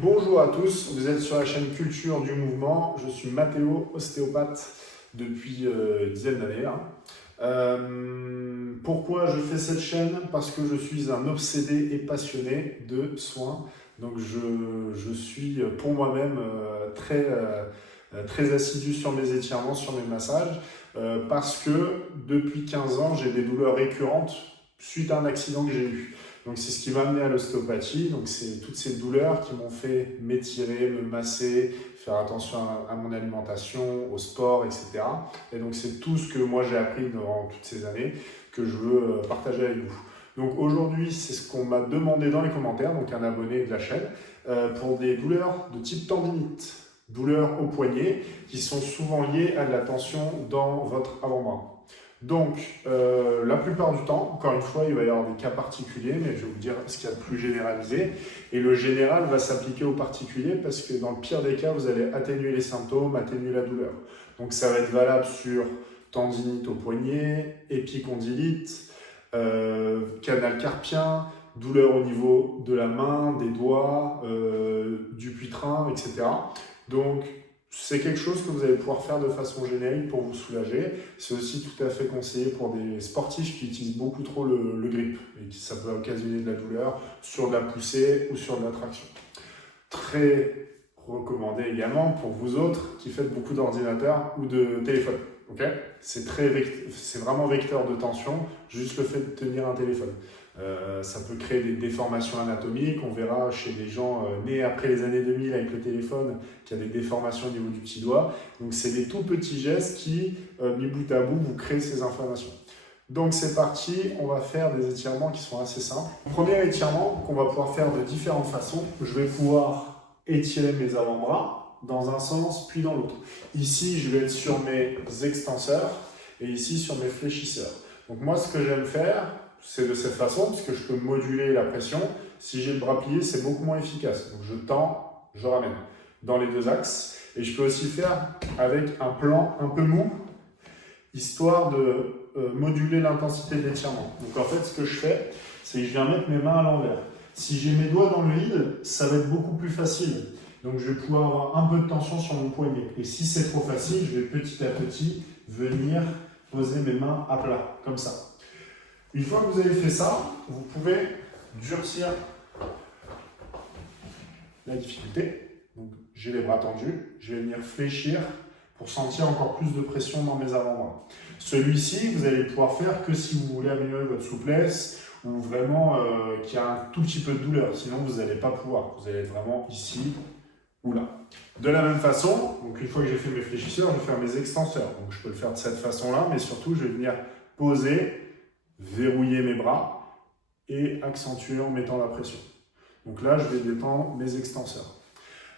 Bonjour à tous, vous êtes sur la chaîne Culture du Mouvement. Je suis Mathéo, ostéopathe depuis une dizaine d'années là. Pourquoi je fais cette chaîne? Parce que je suis un obsédé et passionné de soins. Donc je suis pour moi-même très assidu sur mes étirements, sur mes massages, parce que depuis 15 ans, j'ai des douleurs récurrentes suite à un accident que j'ai eu. Donc c'est ce qui m'a amené à l'ostéopathie. Donc c'est toutes ces douleurs qui m'ont fait m'étirer, me masser, faire attention à mon alimentation, au sport, etc. Et donc c'est tout ce que moi j'ai appris durant toutes ces années que je veux partager avec vous. Donc aujourd'hui, c'est ce qu'on m'a demandé dans les commentaires, donc un abonné de la chaîne, pour des douleurs de type tendinite, douleurs au poignet, qui sont souvent liées à de la tension dans votre avant-bras. Donc, la plupart du temps, encore une fois, il va y avoir des cas particuliers, mais je vais vous dire ce qu'il y a de plus généralisé. Et le général va s'appliquer aux particuliers parce que dans le pire des cas, vous allez atténuer les symptômes, atténuer la douleur. Donc, ça va être valable sur tendinite au poignet, épicondylite, canal carpien, douleur au niveau de la main, des doigts, du puitrin, etc. Donc, c'est quelque chose que vous allez pouvoir faire de façon générique pour vous soulager. C'est aussi tout à fait conseillé pour des sportifs qui utilisent beaucoup trop le grip et ça peut occasionner de la douleur sur de la poussée ou sur de la traction. Très recommandé également pour vous autres qui faites beaucoup d'ordinateur ou de téléphone. Okay, c'est vraiment vecteur de tension, juste le fait de tenir un téléphone. Ça peut créer des déformations anatomiques. On verra chez des gens nés après les années 2000 avec le téléphone qu'il y a des déformations au niveau du petit doigt. Donc c'est des tout petits gestes qui, mis bout à bout, vous créent ces inflammations. Donc c'est parti, on va faire des étirements qui sont assez simples. Premier étirement qu'on va pouvoir faire de différentes façons. Je vais pouvoir étirer mes avant-bras dans un sens puis dans l'autre. Ici, je vais être sur mes extenseurs et ici sur mes fléchisseurs. Donc moi, ce que j'aime faire, c'est de cette façon, parce que je peux moduler la pression. Si j'ai le bras plié, c'est beaucoup moins efficace. Donc je tends, je ramène dans les deux axes. Et je peux aussi faire avec un plan un peu mou, histoire de moduler l'intensité de l'étirement. Donc en fait, ce que je fais, c'est que je viens mettre mes mains à l'envers. Si j'ai mes doigts dans le vide, ça va être beaucoup plus facile. Donc je vais pouvoir avoir un peu de tension sur mon poignet. Et si c'est trop facile, je vais petit à petit venir poser mes mains à plat, comme ça. Une fois que vous avez fait ça, vous pouvez durcir la difficulté. Donc, j'ai les bras tendus, je vais venir fléchir pour sentir encore plus de pression dans mes avant-bras. Celui-ci, vous allez pouvoir faire que si vous voulez améliorer votre souplesse ou vraiment qu'il y a un tout petit peu de douleur. Sinon, vous n'allez pas pouvoir. Vous allez être vraiment ici ou là. De la même façon, donc une fois que j'ai fait mes fléchisseurs, je vais faire mes extenseurs. Donc, je peux le faire de cette façon-là, mais surtout, je vais venir poser, verrouiller mes bras et accentuer en mettant la pression. Donc là, je vais détendre mes extenseurs.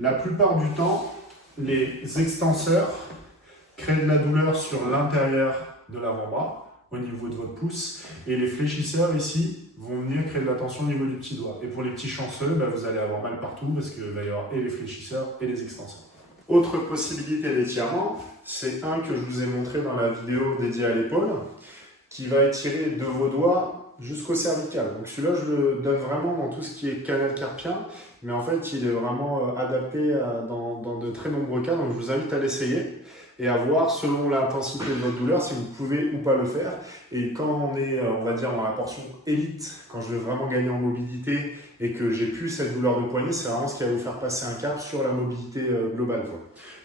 La plupart du temps, les extenseurs créent de la douleur sur l'intérieur de l'avant-bras, au niveau de votre pouce, et les fléchisseurs ici vont venir créer de la tension au niveau du petit doigt. Et pour les petits chanceux, vous allez avoir mal partout parce qu'il va y avoir et les fléchisseurs et les extenseurs. Autre possibilité d'étirement, c'est un que je vous ai montré dans la vidéo dédiée à l'épaule, qui va étirer de vos doigts jusqu'au cervical. Donc celui-là, je le donne vraiment dans tout ce qui est canal carpien, mais en fait, il est vraiment adapté dans de très nombreux cas. Donc je vous invite à l'essayer et à voir selon l'intensité de votre douleur si vous pouvez ou pas le faire. Et quand on est, on va dire, dans la portion élite, quand je veux vraiment gagner en mobilité et que j'ai plus cette douleur de poignet, c'est vraiment ce qui va vous faire passer un cap sur la mobilité globale, quoi.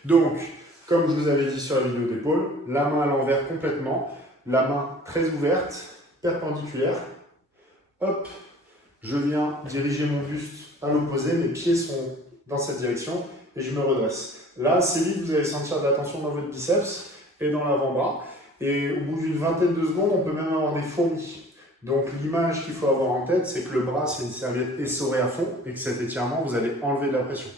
Donc, comme je vous avais dit sur la vidéo d'épaule, la main à l'envers complètement, la main très ouverte, perpendiculaire. Hop, je viens diriger mon buste à l'opposé, mes pieds sont dans cette direction et je me redresse. Là, assez vite, vous allez sentir de la tension dans votre biceps et dans l'avant-bras. Et au bout d'une vingtaine de secondes, on peut même avoir des fourmis. Donc l'image qu'il faut avoir en tête, c'est que le bras, c'est une serviette essorée à fond et que cet étirement, vous allez enlever de la pression.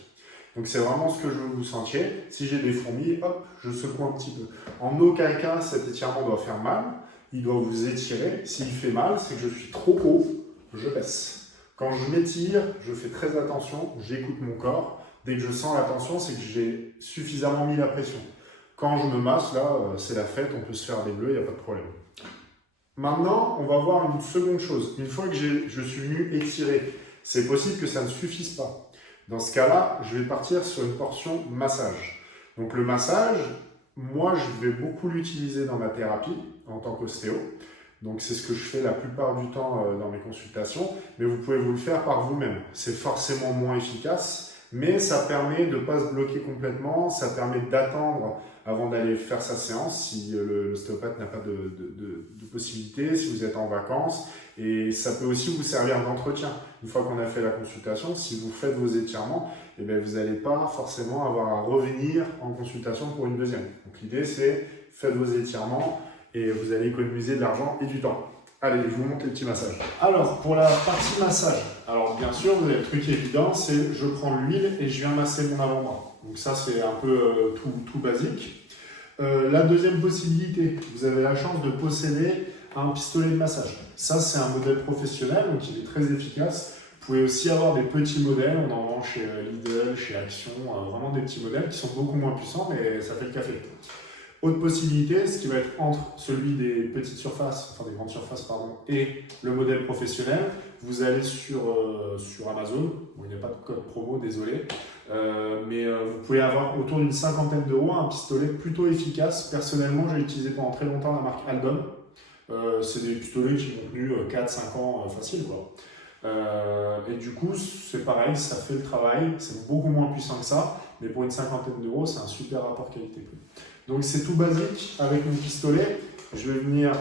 Donc c'est vraiment ce que je veux que vous sentiez. Si j'ai des fourmis, hop, je secoue un petit peu. En aucun cas, cet étirement doit faire mal. Il doit vous étirer. S'il fait mal, c'est que je suis trop haut, je baisse. Quand je m'étire, je fais très attention, j'écoute mon corps. Dès que je sens la tension, c'est que j'ai suffisamment mis la pression. Quand je me masse, là, c'est la fête, on peut se faire des bleus, il n'y a pas de problème. Maintenant, on va voir une seconde chose. Une fois que je suis venu étirer, c'est possible que ça ne suffise pas. Dans ce cas-là, je vais partir sur une portion massage. Donc le massage, moi je vais beaucoup l'utiliser dans ma thérapie en tant qu'ostéo. Donc c'est ce que je fais la plupart du temps dans mes consultations, mais vous pouvez vous le faire par vous-même. C'est forcément moins efficace, mais ça permet de ne pas se bloquer complètement, ça permet d'attendre avant d'aller faire sa séance si l'ostéopathe n'a pas de possibilité, si vous êtes en vacances. Et ça peut aussi vous servir d'entretien. Une fois qu'on a fait la consultation, si vous faites vos étirements, eh bien, vous n'allez pas forcément avoir à revenir en consultation pour une deuxième. Donc l'idée c'est, faites vos étirements et vous allez économiser de l'argent et du temps. Allez, je vous montre les petits massages. Alors, pour la partie massage, alors bien sûr, vous avez le truc évident, c'est je prends l'huile et je viens masser mon avant-bras. Donc ça, c'est un peu tout basique. La deuxième possibilité, vous avez la chance de posséder un pistolet de massage. Ça, c'est un modèle professionnel, donc il est très efficace. Vous pouvez aussi avoir des petits modèles, on en vend chez Lidl, chez Action, vraiment des petits modèles qui sont beaucoup moins puissants, mais ça fait le café. Autre possibilité, ce qui va être entre celui des petites surfaces, enfin des grandes surfaces, pardon, et le modèle professionnel, vous allez sur Amazon, bon, il n'y a pas de code promo, désolé, mais vous pouvez avoir autour d'une cinquantaine d'euros un pistolet plutôt efficace. Personnellement, j'ai utilisé pendant très longtemps la marque Aldom. C'est des pistolets qui ont tenu 4-5 ans facile, quoi. Et du coup, c'est pareil, ça fait le travail, c'est beaucoup moins puissant que ça, mais pour une cinquantaine d'euros, c'est un super rapport qualité-prix. Donc c'est tout basique avec mon pistolet. Je vais venir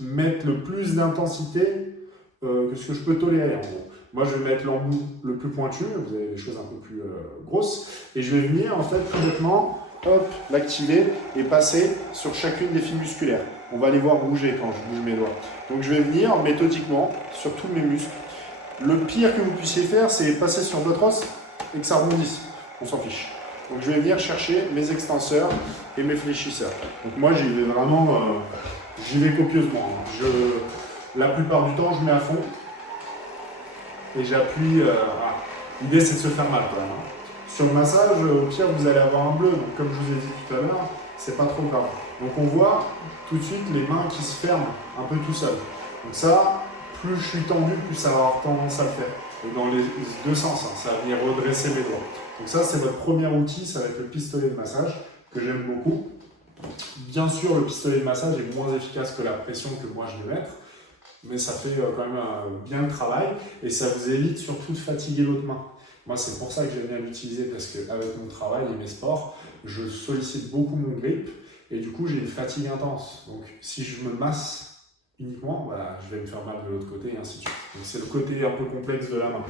mettre le plus d'intensité que ce que je peux tolérer en gros. Moi je vais mettre l'embout le plus pointu, vous avez des choses un peu plus grosses, et je vais venir en fait tout bêtement, hop, l'activer et passer sur chacune des fibres musculaires. On va les voir bouger quand je bouge mes doigts. Donc je vais venir méthodiquement sur tous mes muscles. Le pire que vous puissiez faire, c'est passer sur votre os et que ça rebondisse. On s'en fiche. Donc je vais venir chercher mes extenseurs et mes fléchisseurs. Donc moi j'y vais vraiment, j'y vais copieusement. La plupart du temps je mets à fond et j'appuie. Voilà. L'idée c'est de se faire mal quand même. Sur le massage, au pire vous allez avoir un bleu. Donc comme je vous ai dit tout à l'heure, c'est pas trop grave. Donc on voit tout de suite les mains qui se ferment un peu tout seul. Donc ça, plus je suis tendu, plus ça va avoir tendance à le faire. Et dans les deux sens, ça va venir redresser mes doigts. Donc ça, c'est votre premier outil, ça va être le pistolet de massage, que j'aime beaucoup. Bien sûr, le pistolet de massage est moins efficace que la pression que moi je vais mettre, mais ça fait quand même bien le travail, et ça vous évite surtout de fatiguer l'autre main. Moi, c'est pour ça que j'aime bien l'utiliser, parce qu'avec mon travail et mes sports, je sollicite beaucoup mon grip, et du coup, j'ai une fatigue intense. Donc, si je me masse uniquement, bah, je vais me faire mal de l'autre côté et ainsi de suite. Donc c'est le côté un peu complexe de la main.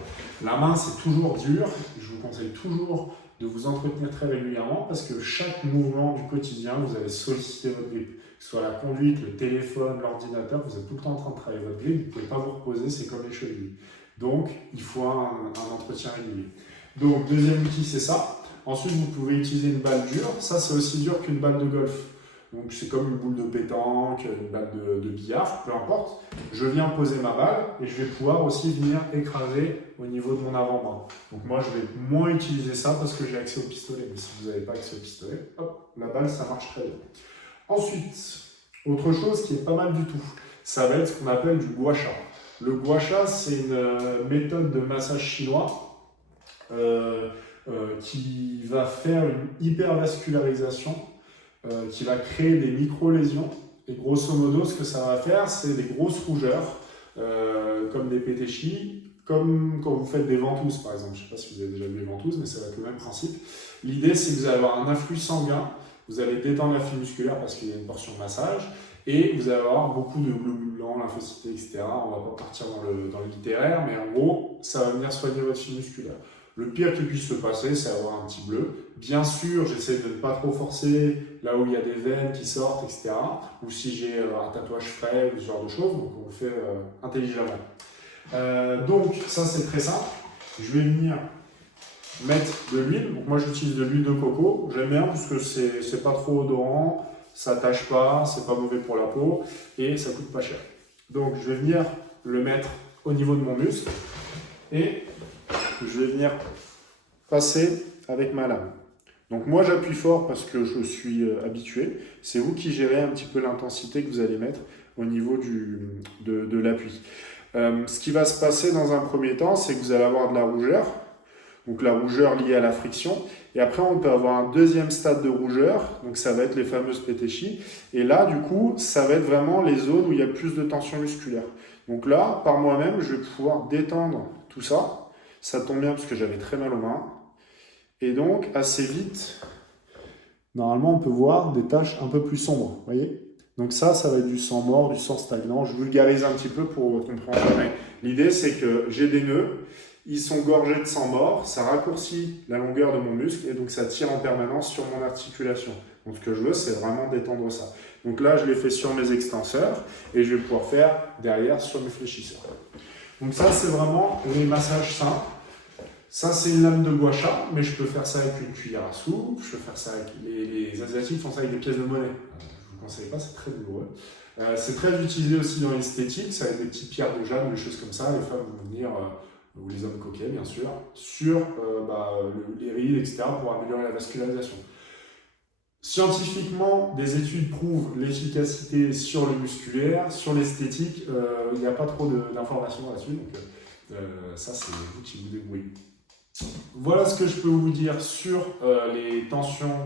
La main, c'est toujours dur. Je vous conseille toujours de vous entretenir très régulièrement parce que chaque mouvement du quotidien, vous allez solliciter votre grip. Que ce soit la conduite, le téléphone, l'ordinateur, vous êtes tout le temps en train de travailler votre grip. Vous ne pouvez pas vous reposer, c'est comme les chevilles. Donc, il faut un entretien régulier. Donc, deuxième outil, c'est ça. Ensuite, vous pouvez utiliser une balle dure. Ça, c'est aussi dur qu'une balle de golf. Donc c'est comme une boule de pétanque, une balle de billard, peu importe. Je viens poser ma balle et je vais pouvoir aussi venir écraser au niveau de mon avant-bras. Donc moi je vais moins utiliser ça parce que j'ai accès au pistolet. Mais si vous n'avez pas accès au pistolet, hop, la balle ça marche très bien. Ensuite, autre chose qui est pas mal du tout, ça va être ce qu'on appelle du gua sha. Le gua sha, c'est une méthode de massage chinois qui va faire une hypervascularisation qui va créer des micro-lésions. Et grosso modo, ce que ça va faire, c'est des grosses rougeurs, comme des pétéchis, comme quand vous faites des ventouses, par exemple. Je ne sais pas si vous avez déjà vu des ventouses, mais ça va être le même principe. L'idée, c'est que vous allez avoir un afflux sanguin, vous allez détendre la fibre musculaire parce qu'il y a une portion de massage, et vous allez avoir beaucoup de globules blancs, lymphocytes, etc. On ne va pas partir dans le littéraire, mais en gros, ça va venir soigner votre fibre musculaire. Le pire qui puisse se passer, c'est avoir un petit bleu. Bien sûr, j'essaie de ne pas trop forcer là où il y a des veines qui sortent, etc. Ou si j'ai un tatouage frais ou ce genre de choses, donc on le fait intelligemment. Donc ça c'est très simple. Je vais venir mettre de l'huile. Donc moi j'utilise de l'huile de coco. J'aime bien parce que c'est pas trop odorant, ça tâche pas, c'est pas mauvais pour la peau et ça coûte pas cher. Donc je vais venir le mettre au niveau de mon muscle et je vais venir passer avec ma lame. Donc moi j'appuie fort parce que je suis habitué. C'est vous qui gérez un petit peu l'intensité que vous allez mettre au niveau de l'appui. Ce qui va se passer dans un premier temps, c'est que vous allez avoir de la rougeur. donc la rougeur liée à la friction. Et après, on peut avoir un deuxième stade de rougeur, donc ça va être les fameuses pétéchies. Et là, du coup, ça va être vraiment les zones où il y a plus de tension musculaire. Donc là, par moi-même, je vais pouvoir détendre tout ça. Ça tombe bien parce que j'avais très mal aux mains. Et donc, assez vite, normalement, on peut voir des taches un peu plus sombres, vous voyez? Donc ça va être du sang mort, du sang stagnant. Je vulgarise un petit peu pour votre compréhension. Mais l'idée, c'est que j'ai des nœuds, ils sont gorgés de sang mort, ça raccourcit la longueur de mon muscle et donc ça tire en permanence sur mon articulation. Donc ce que je veux, c'est vraiment détendre ça. Donc là, je l'ai fait sur mes extenseurs et je vais pouvoir faire derrière sur mes fléchisseurs. Donc ça, c'est vraiment les massages simples. Ça, c'est une lame de gua sha, mais je peux faire ça avec une cuillère à soupe, je peux faire ça avec... Les Asiatiques font ça avec des pièces de monnaie. Je ne vous conseille pas, c'est très douloureux. C'est très utilisé aussi dans l'esthétique, ça avec des petites pierres de jade, des choses comme ça. Les femmes vont venir, ou les hommes coquets bien sûr, sur les rides, etc. pour améliorer la vascularisation. Scientifiquement, des études prouvent l'efficacité sur le musculaire, sur l'esthétique. Il n'y a pas trop d'informations là-dessus, donc ça c'est vous qui vous débrouillez. Voilà ce que je peux vous dire sur les tensions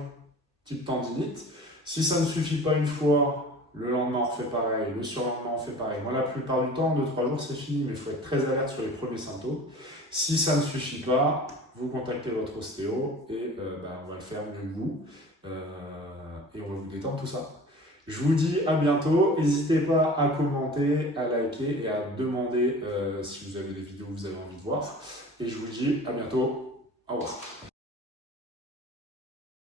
type tendinite. Si ça ne suffit pas une fois, le lendemain on refait pareil, le surlendemain on fait pareil. Moi la plupart du temps, en 2-3 jours c'est fini, mais il faut être très alerte sur les premiers symptômes. Si ça ne suffit pas, vous contactez votre ostéo et on va le faire mieux que vous. Et on va vous détendre tout ça. Je vous dis à bientôt. N'hésitez pas à commenter, à liker et à demander si vous avez des vidéos que vous avez envie de voir. Et je vous dis à bientôt. Au revoir.